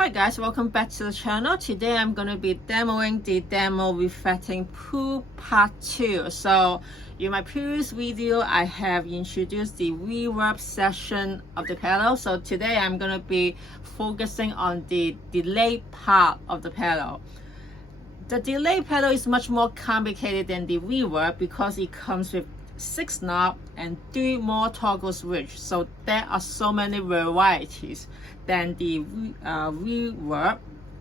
Hi guys, welcome back to the channel. Today I'm going to be demoing the demo reflecting pool part 2. So in my previous video I have introduced the reverb section of the pedal. So today I'm going to be focusing on the delay part of the pedal. The delay pedal is much more complicated than the reverb because it comes with 6 knobs and 3 more toggle switch. So there are so many varieties than the reverb,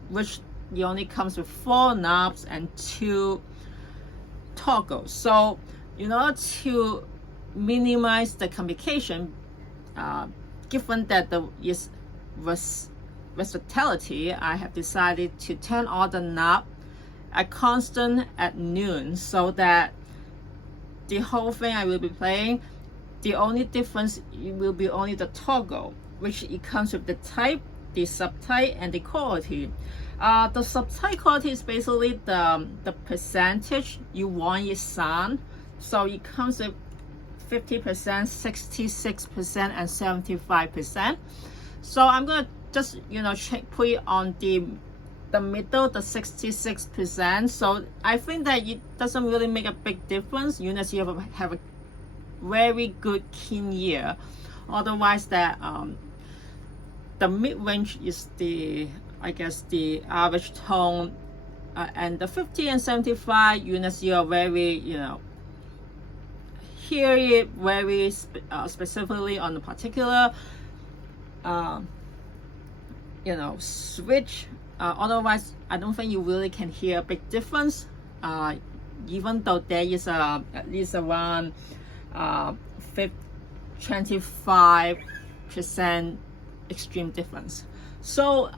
which it only comes with 4 knobs and 2 toggles. So in order to minimize the complication, given that there is versatility, I have decided to turn all the knobs at constant at noon, so that the whole thing I will be playing, the only difference will be only the toggle, which it comes with the type, the subtype, and the quality. The subtype quality is basically the percentage you want it sound. So it comes with 50%, 66%, and 75%. So I'm gonna just put it on the middle, the 66%. So I think that it doesn't really make a big difference unless you have a very good keen ear. Otherwise, that the mid-range is the average tone, and the 50 and 75 units you are very hear it very specifically on the particular switch. Otherwise, I don't think you really can hear a big difference, even though there is at least around 25% extreme difference. So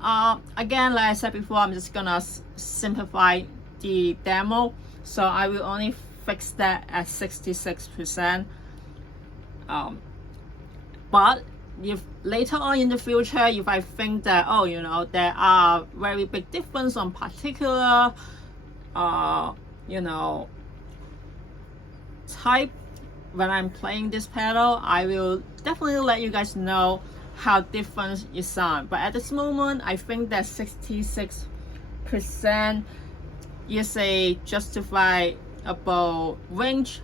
again, like I said before, I'm just gonna simplify the demo. So I will only fix that at 66%. But if later on in the future, if I think that there are very big difference on particular type when I'm playing this pedal, I will definitely let you guys know how different it sounds. But at this moment, I think that 66% is a justifiable range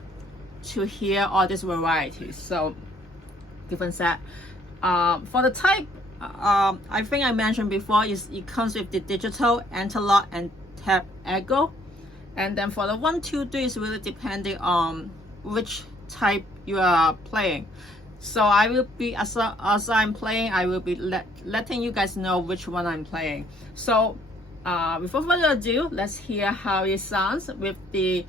to hear all these varieties. So given that, for the type, I think I mentioned before, it comes with the digital, analog, and tap echo. And then for the 1, 2, 3 is really depending on which type you are playing. So I will be, as I'm playing, I will be letting you guys know which one I'm playing. So without further ado, let's hear how it sounds with the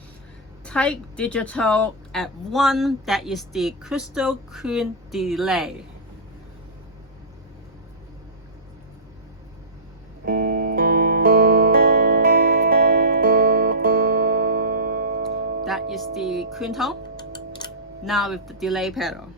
type digital at 1, that is the crystal clear delay. That is the clean tone. Now with the delay pedal.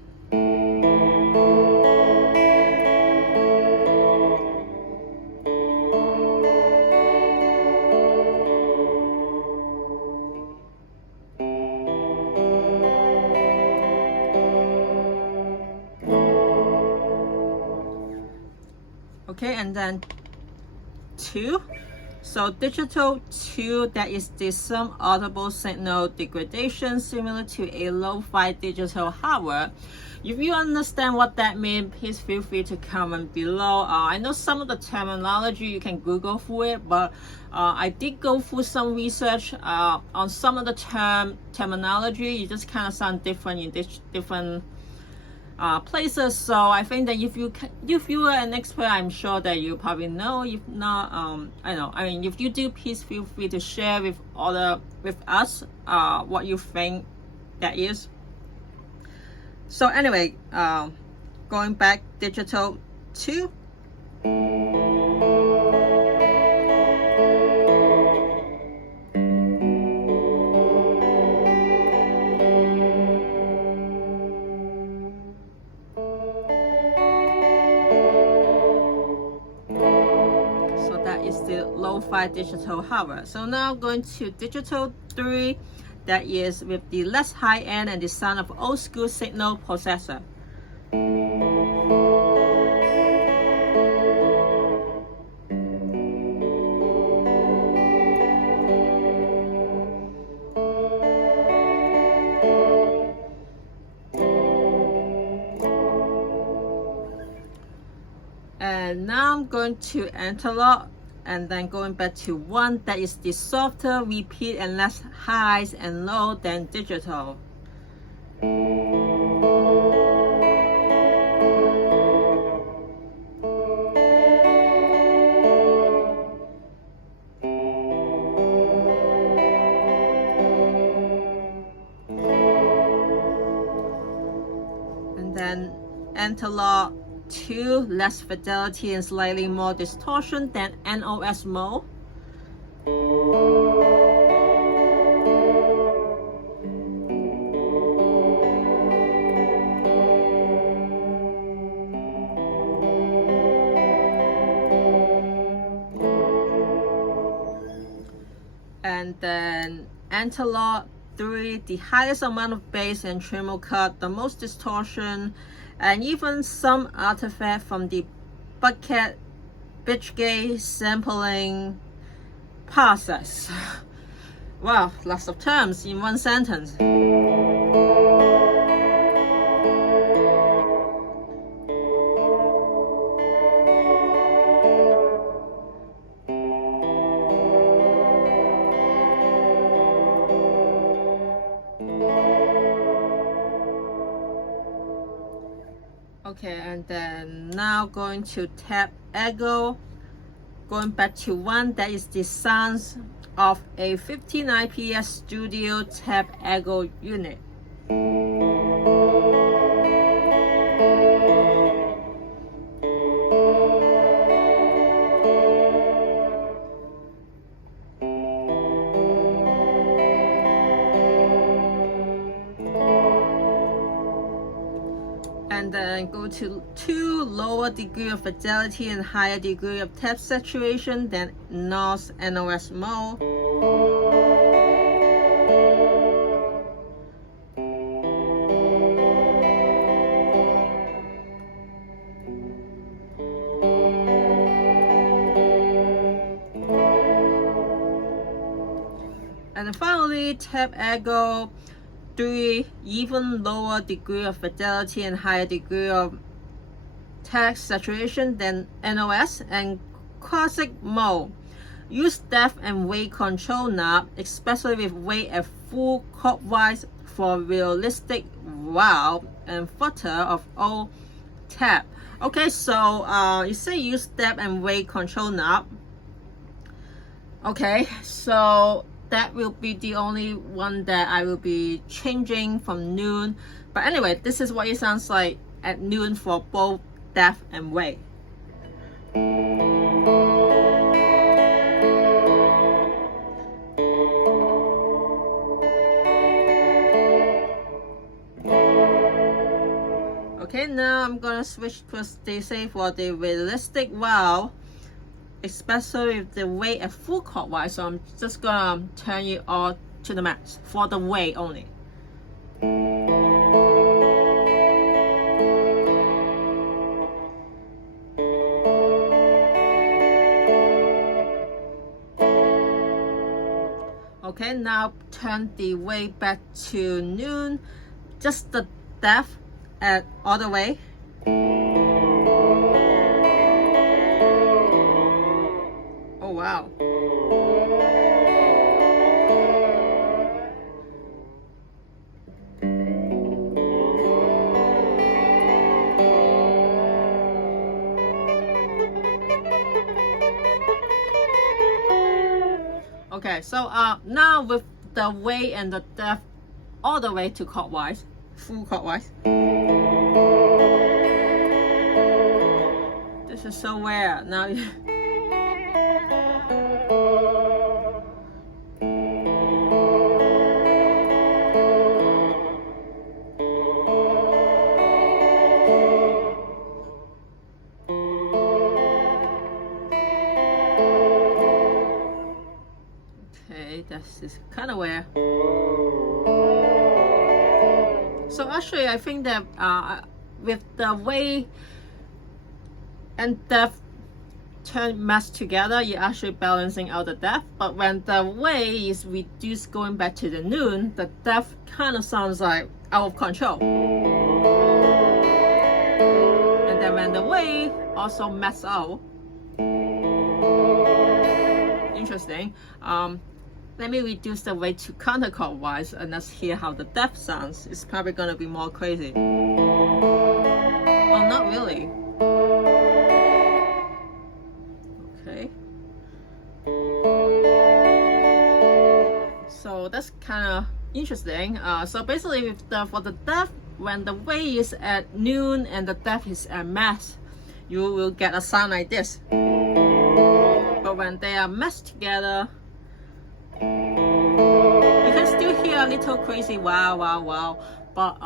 Okay, and then 2. So digital 2, that is the some audible signal degradation similar to a lo-fi digital hardware. If you understand what that means, please feel free to comment below. I know some of the terminology you can Google for it, but I did go through some research on some of the terminology. It just kind of sound different in different places. So I think that if you are an expert, I'm sure that you probably know. If not, if you do, please feel free to share with us what you think that is. So anyway, going back, digital 2. Is the lo-fi digital hardware. So now going to digital 3, that is with the less high end and the sound of old school signal processor. And now I'm going to interlock and then going back to 1. That is the softer repeat and less highs and low than digital. And then interlock 2, less fidelity and slightly more distortion than NOS mode. And then interlock 3, the highest amount of bass and tremolo cut, the most distortion, and even some artifact from the bucket Bitchgate sampling process. Wow, lots of terms in one sentence. Okay, and then now going to tap echo, going back to 1. That is the sounds of a 15 IPS studio tap echo unit. And then go to 2, lower degree of fidelity and higher degree of tap saturation than NOS mode. And then finally, tap echo 3, even lower degree of fidelity and higher degree of tap saturation than NOS, and classic mode. Use depth and weight control knob, especially with weight at full clockwise for realistic wow and flutter of all tap. Okay, so you say use depth and weight control knob. Okay, so that will be the only one that I will be changing from noon. But anyway, this is what it sounds like at noon for both depth and weight. Okay, now I'm gonna switch to they say for the realistic wow, especially with the weight at full clockwise. So I'm just gonna turn it all to the max for the weight only. Okay, now turn the weight back to noon, just the depth at all the way. Oh wow. Okay, so now with the weight and the depth all the way to clockwise, full clockwise. This is so weird. Now okay, this is kind of weird. So actually, I think that with the weight and depth turn matched together, you're actually balancing out the depth. But when the weight is reduced going back to the noon, the depth kind of sounds like out of control. And then when the weight also max out. Interesting. Let me reduce the weight to counterclockwise and let's hear how the depth sounds. It's probably gonna be more crazy. Oh, not really. Okay. So that's kind of interesting. So basically, for the depth, when the weight is at noon and the depth is at max, you will get a sound like this. But when they are meshed together, you can still hear a little crazy wow, wow, wow. But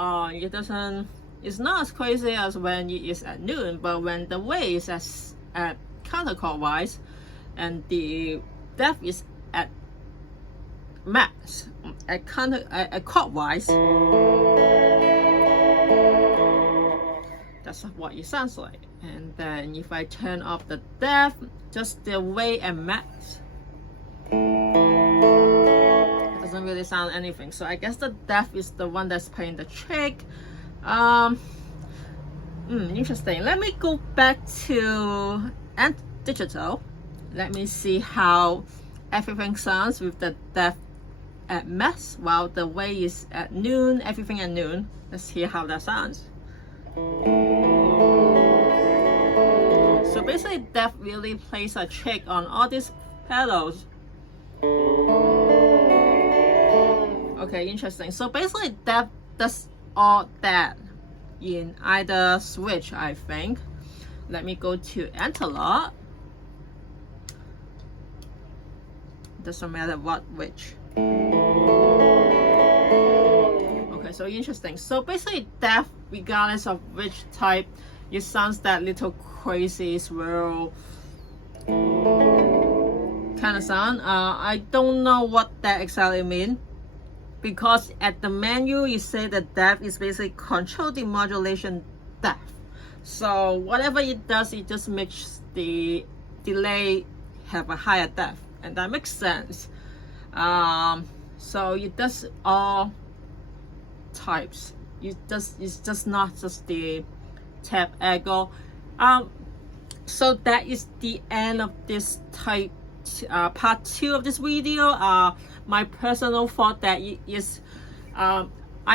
it's not as crazy as when it is at noon. But when the weight is at counterclockwise and the depth is at max at clockwise, that's what it sounds like. And then if I turn off the depth, just the weight and max, it doesn't really sound anything. So I guess the depth is the one that's playing the trick. Interesting. Let me go back to digital. Let me see how everything sounds with the depth at max while the weight is at noon, everything at noon. Let's hear how that sounds. So basically depth really plays a trick on all these pedals. Okay, interesting. So basically depth does all that in either switch, I think. Let me go to analog. Doesn't matter which. Okay, so interesting. So basically depth, regardless of which type, it sounds that little crazy swirl kind of sound. I don't know what that exactly means, because at the menu you say the depth is basically control the modulation depth. So whatever it does, it just makes the delay have a higher depth, and that makes sense. So it does all types. It's just not just the tap echo. So that is the end of this type part 2 of this video. My personal thought that it is I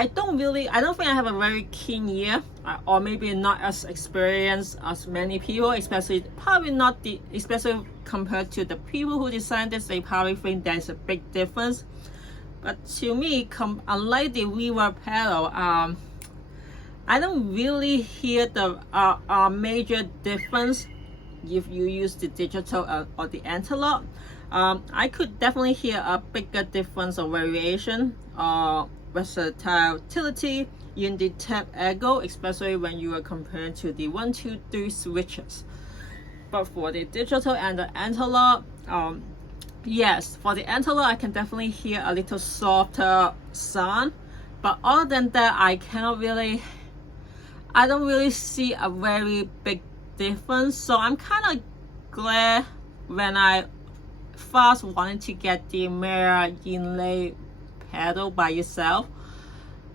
don't think I have a very keen ear, or maybe not as experienced as many people, especially compared to the people who designed this. They probably think there's a big difference, but to me, unlike the reverb pedal, I don't really hear the major difference if you use the digital or the analog. I could definitely hear a bigger difference or variation or versatility in the tap echo, especially when you are comparing to the 1, 2, 3 switches. But for the digital and the analog, yes, for the analog I can definitely hear a little softer sound, but other than that I don't really see a very big difference. So I'm kind of glad when I first wanted to get the mirror inlay pedal by itself.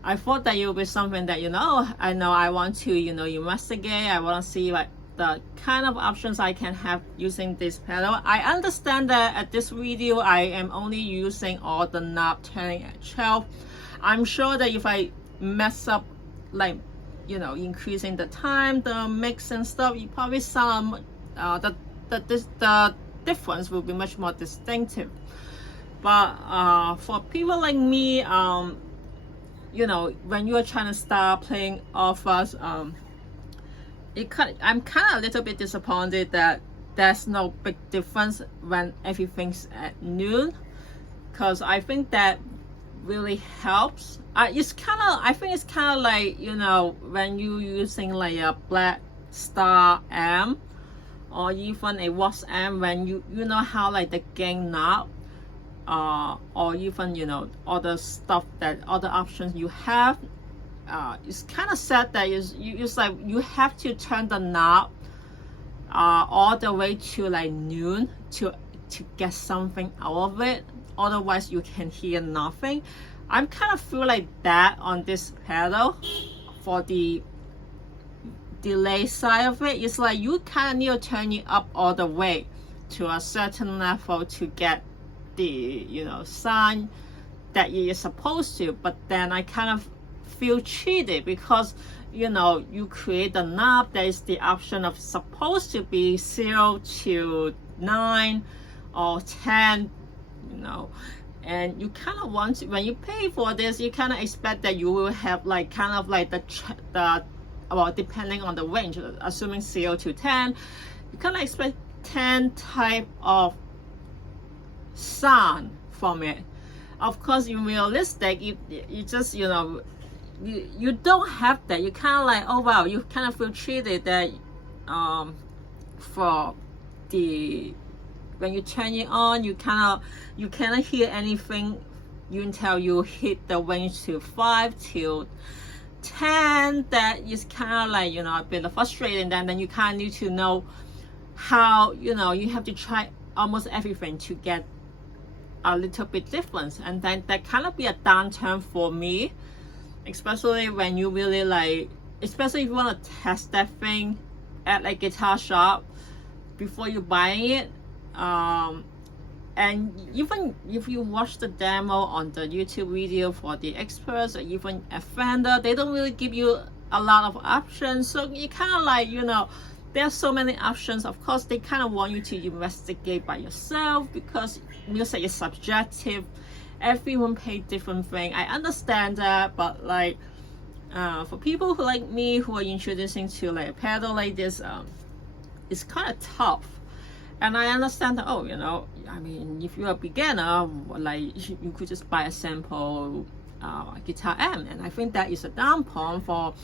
I thought that it would be something that I want to investigate. I want to see like the kind of options I can have using this pedal. I understand that at this video I am only using all the knob turning at 12. I'm sure that if I mess up, like increasing the time, the mix and stuff, you probably sound the difference will be much more distinctive. But for people like me, when you are trying to start playing all fast, I'm kind of a little bit disappointed that there's no big difference when everything's at noon, because I think that really helps. I think it's kind of like when you using like a Black Star amp or even a Vox amp, when you know how like the gain knob or even all the stuff that other options you have, it's kind of sad that it's like you have to turn the knob all the way to like noon to get something out of it, otherwise you can hear nothing. I'm kind of feel like that on this pedal for the delay side of it. It's like you kind of need to turn it up all the way to a certain level to get the, you know, sound that you're supposed to. But then I kind of feel cheated because, you know, you create the knob. There is the option of supposed to be 0 to 9 or 10, you know, and you kind of want to, when you pay for this, you kind of expect that you will have like kind of like the well, depending on the range, assuming 0 to 10, you kind of expect 10 type of sound from it. Of course, in realistic, you just, you know, you don't have that. You kind of like, oh wow, you kind of feel treated that for the, when you turn it on, you cannot hear anything until you hit the range to 5 till 10. That is kind of like, you know, a bit frustrating. Then you kind of need to know how, you know, you have to try almost everything to get a little bit difference, and then that kind of be a downturn for me, especially when you really like, especially if you want to test that thing at a guitar shop before you buying it. And even if you watch the demo on the YouTube video for the experts, or even at Fender, they don't really give you a lot of options. So you kind of like, you know, there's so many options. Of course, they kind of want you to investigate by yourself because music is subjective. Everyone pay different thing. I understand that, but like for people who like me who are introducing to like a pedal like this, it's kind of tough. And I understand that, oh, you know, I mean, if you're a beginner, like you could just buy a sample guitar amp, and I think that is a down point for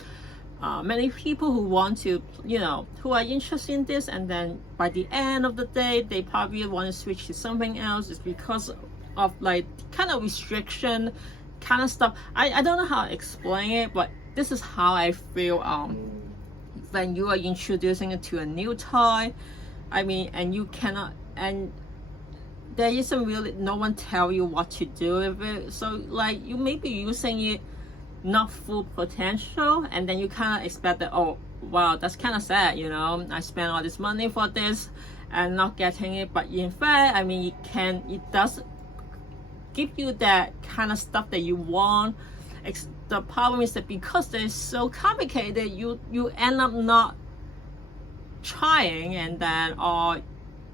many people who want to, you know, who are interested in this, and then by the end of the day, they probably want to switch to something else. It's because of like kind of restriction kind of stuff. I don't know how to explain it, but this is how I feel when you are introducing it to a new toy. I mean, and you cannot, and there isn't really no one tell you what to do with it. So like you may be using it not full potential, and then you kind of expect that, oh wow, that's kind of sad, you know, I spent all this money for this and not getting it. But in fact, I mean, it does give you that kind of stuff that you want. The problem is that because they're so complicated, you end up not trying, and then or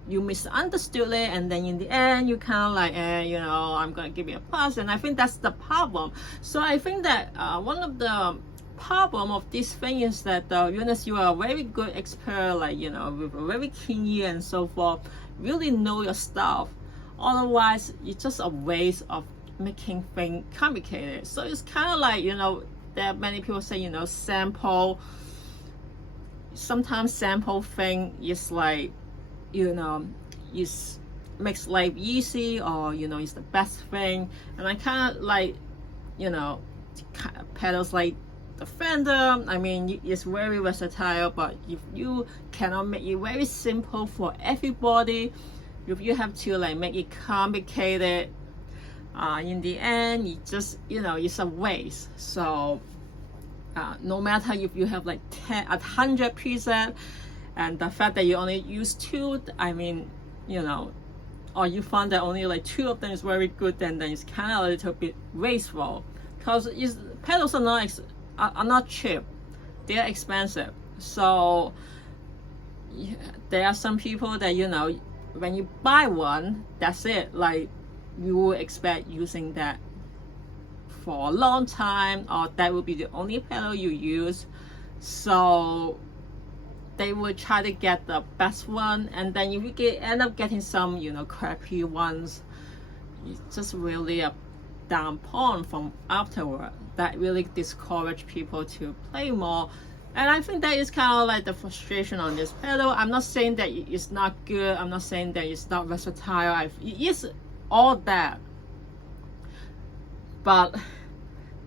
you misunderstood it, and then in the end you kind of like, you know, I'm gonna give you a plus. And I think that's the problem. So I think that one of the problem of this thing is that unless you are a very good expert, like, you know, with a very keen ear and so forth, really know your stuff, otherwise it's just a waste of making things complicated. So it's kind of like, you know, there are many people say, you know, sometimes sample thing is like, you know, is makes life easy, or, you know, it's the best thing. And I kind of like, you know, pedals like the Fender, I mean, it's very versatile, but if you cannot make it very simple for everybody, if you have to like make it complicated, in the end, it just, you know, it's a waste. So no matter if you have like 100 preset, and the fact that you only use 2, I mean, you know, or you find that only like 2 of them is very good, then it's kind of a little bit wasteful, because pedals are not cheap, they're expensive. So yeah, there are some people that, you know, when you buy one, that's it, like you will expect using that for a long time, or that will be the only pedal you use. So they will try to get the best one, and then if you end up getting some, you know, crappy ones, it's just really a down point from afterward. That really discourage people to play more. And I think that is kind of like the frustration on this pedal. I'm not saying that it's not good, I'm not saying that it's not versatile, it is all that, but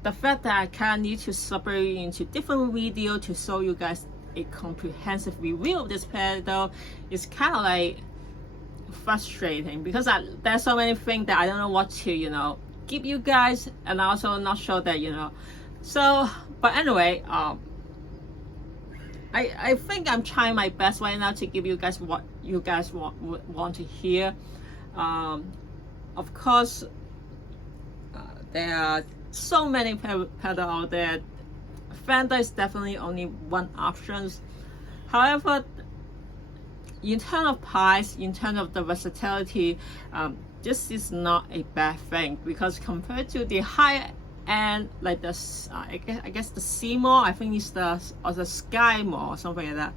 the fact that I kind of need to separate into different video to show you guys a comprehensive review of this pedal is kind of like frustrating, because there's so many things that I don't know what to, you know, give you guys, and also not sure that, you know. So but anyway, I I think I'm trying my best right now to give you guys what you guys want to hear. Of course, there are so many pedals out there. Fender is definitely only one option. However, in terms of price, in terms of the versatility, this is not a bad thing, because compared to the high end, like the I guess the Seymour, I think it's the Skymore or something like that,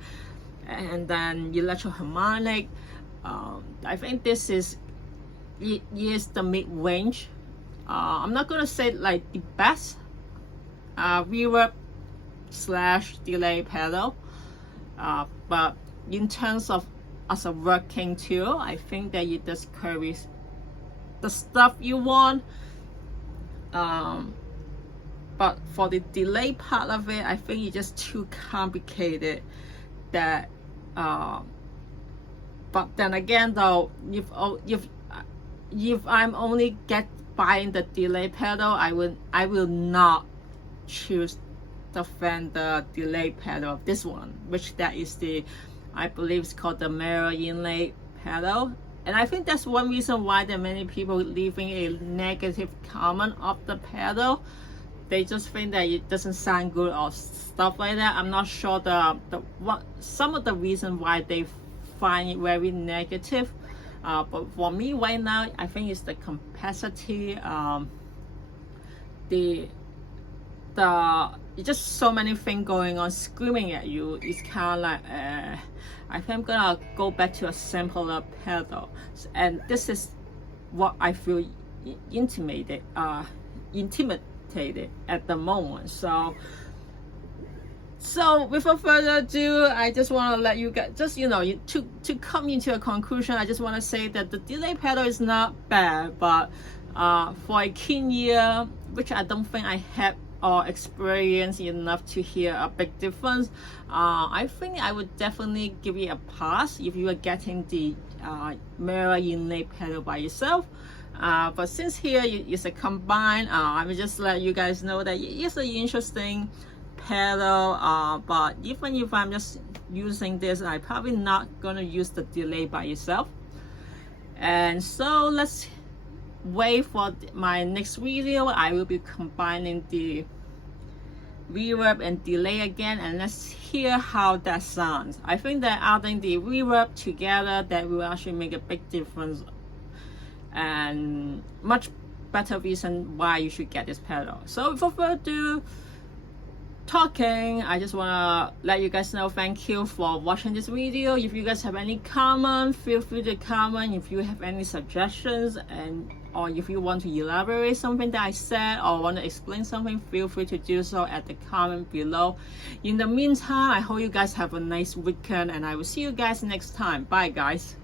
and then Electro-Harmonic, I think this is the mid-range. I'm not gonna say like the best reverb / delay pedal, but in terms of as a working tool, I think that it just carries the stuff you want. But for the delay part of it, I think it's just too complicated. That but then again, though, if I'm only buying the delay pedal, I will not choose the Fender delay pedal, this one, which that is the, I believe it's called the mirror inlay pedal. And I think that's one reason why there are many people leaving a negative comment of the pedal. They just think that it doesn't sound good or stuff like that. I'm not sure what some of the reason why they find it very negative. But for me right now, I think it's the capacity, it's just so many things going on screaming at you. It's kind of like I think I'm gonna go back to a simpler pedal, and this is what I feel intimidated at the moment. So without further ado, I just want to let you guys, just to come into a conclusion, I just want to say that the delay pedal is not bad, but for a keen ear, which I don't think I have or experience enough to hear a big difference, I think I would definitely give it a pass if you are getting the mirror inlay pedal by yourself. But since here it's a combine, I will just let you guys know that it's an interesting pedal, but even if I'm just using this, I'm probably not gonna use the delay by itself. And so let's wait for my next video. I will be combining the reverb and delay again, and let's hear how that sounds. I think that adding the reverb together, that will actually make a big difference, and much better reason why you should get this pedal. So without further ado talking, I just want to let you guys know, thank you for watching this video. If you guys have any comment, feel free to comment. If you have any suggestions, or if you want to elaborate something that I said or want to explain something, feel free to do so at the comment below. In the meantime, I hope you guys have a nice weekend, and I will see you guys next time. Bye guys.